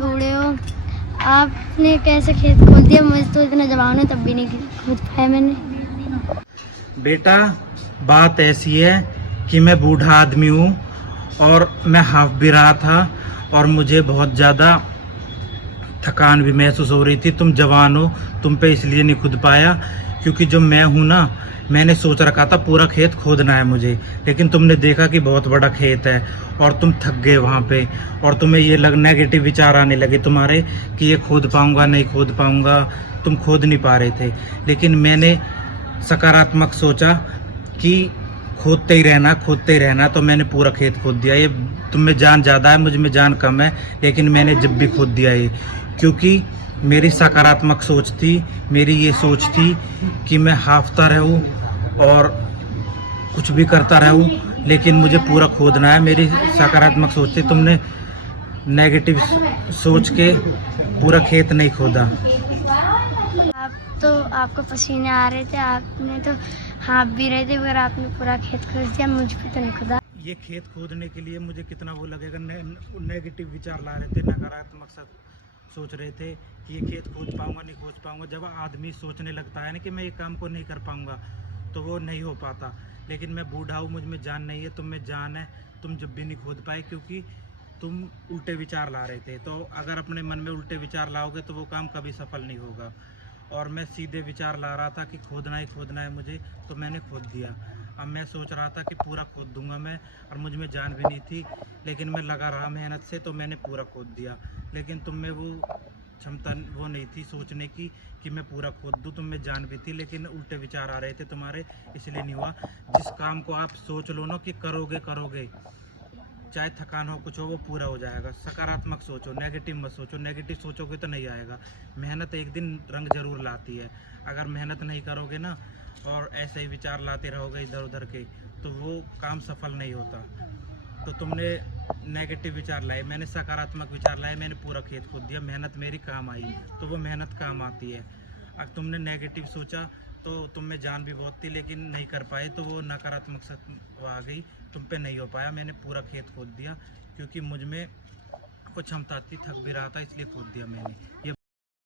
बूढ़े हो, आपने कैसे खेत खोद दिया? मुझे तो इतना जवान है तब भी नहीं खोद पाया मैंने। बेटा, बात ऐसी है कि मैं बूढ़ा आदमी हूँ और मैं हाफ भी रहा था और मुझे बहुत ज़्यादा थकान भी महसूस हो रही थी। तुम जवान हो, तुम पे इसलिए नहीं खुद पाया क्योंकि जो मैं हूँ ना, मैंने सोच रखा था पूरा खेत खोदना है मुझे, लेकिन तुमने देखा कि बहुत बड़ा खेत है और तुम थक गए वहाँ पे और तुम्हें ये नेगेटिव विचार आने लगे तुम्हारे कि ये खोद पाऊँगा नहीं खोद पाऊँगा, तुम खोद नहीं पा रहे थे। लेकिन मैंने सकारात्मक सोचा कि खोदते ही रहना, तो मैंने पूरा खेत खोद दिया। ये तुम में जान ज़्यादा है, मुझ में जान कम है, लेकिन मैंने जब भी खोद दिया ये, क्योंकि मेरी सकारात्मक सोच थी, मेरी ये सोच थी कि मैं हाफता रहूं और कुछ भी करता रहूं, लेकिन मुझे पूरा खोदना है। मेरी सकारात्मक सोच थी। तुमने नेगेटिव सोच के पूरा खेत नहीं खोदा। आप तो आपको पसीने आ रहे थे, आपने तो हाँफ भी रहे थे, मगर आपने पूरा खेत खोद दिया, मुझ पे तो नहीं खुदा। ये खेत खोदने के लिए मुझे कितना वो लगेगा, नेगेटिव विचार ला रहे थे, नकारात्मक सोच रहे थे कि ये खेत खोद पाऊंगा नहीं खोद पाऊंगा। जब आदमी सोचने लगता है ना कि मैं ये काम को नहीं कर पाऊंगा, तो वो नहीं हो पाता। लेकिन मैं बूढ़ा हूँ, मुझ में जान नहीं है, तुम में जान है। तुम जब भी नहीं खोद पाए क्योंकि तुम उल्टे विचार ला रहे थे। तो अगर अपने मन में उल्टे विचार लाओगे तो वो काम कभी सफल नहीं होगा। और मैं सीधे विचार ला रहा था कि खोदना ही खोदना है मुझे, तो मैंने खोद दिया। अब मैं सोच रहा था कि पूरा खोद दूंगा मैं, और मुझ में जान भी नहीं थी, लेकिन मैं लगा रहा मेहनत से, तो मैंने पूरा खोद दिया। लेकिन तुम में वो क्षमता वो नहीं थी सोचने की कि मैं पूरा खोद दूं। तुम में जान भी थी, लेकिन उल्टे विचार आ रहे थे तुम्हारे, इसलिए नहीं हुआ। जिस काम को आप सोच लो ना कि करोगे करोगे, चाहे थकान हो कुछ हो, वो पूरा हो जाएगा। सकारात्मक सोचो, नेगेटिव मत सोचो। नेगेटिव सोचोगे तो नहीं आएगा। मेहनत एक दिन रंग जरूर लाती है। अगर मेहनत नहीं करोगे ना और ऐसे ही विचार लाते रहोगे इधर उधर के, तो वो काम सफल नहीं होता। तो तुमने नेगेटिव विचार लाए, मैंने सकारात्मक विचार लाए, मैंने पूरा खेत खोद दिया, मेहनत मेरी काम आई। तो वो मेहनत काम आती है। अगर तुमने नेगेटिव सोचा तो तुम में जान भी बहुत थी, लेकिन नहीं कर पाए, तो वो नकारात्मक वो आ गई, तुम पे नहीं हो पाया। मैंने पूरा खेत खोद दिया क्योंकि मुझ में कुछ क्षमता थी, थक भी रहा था, इसलिए खोद दिया मैंने ये।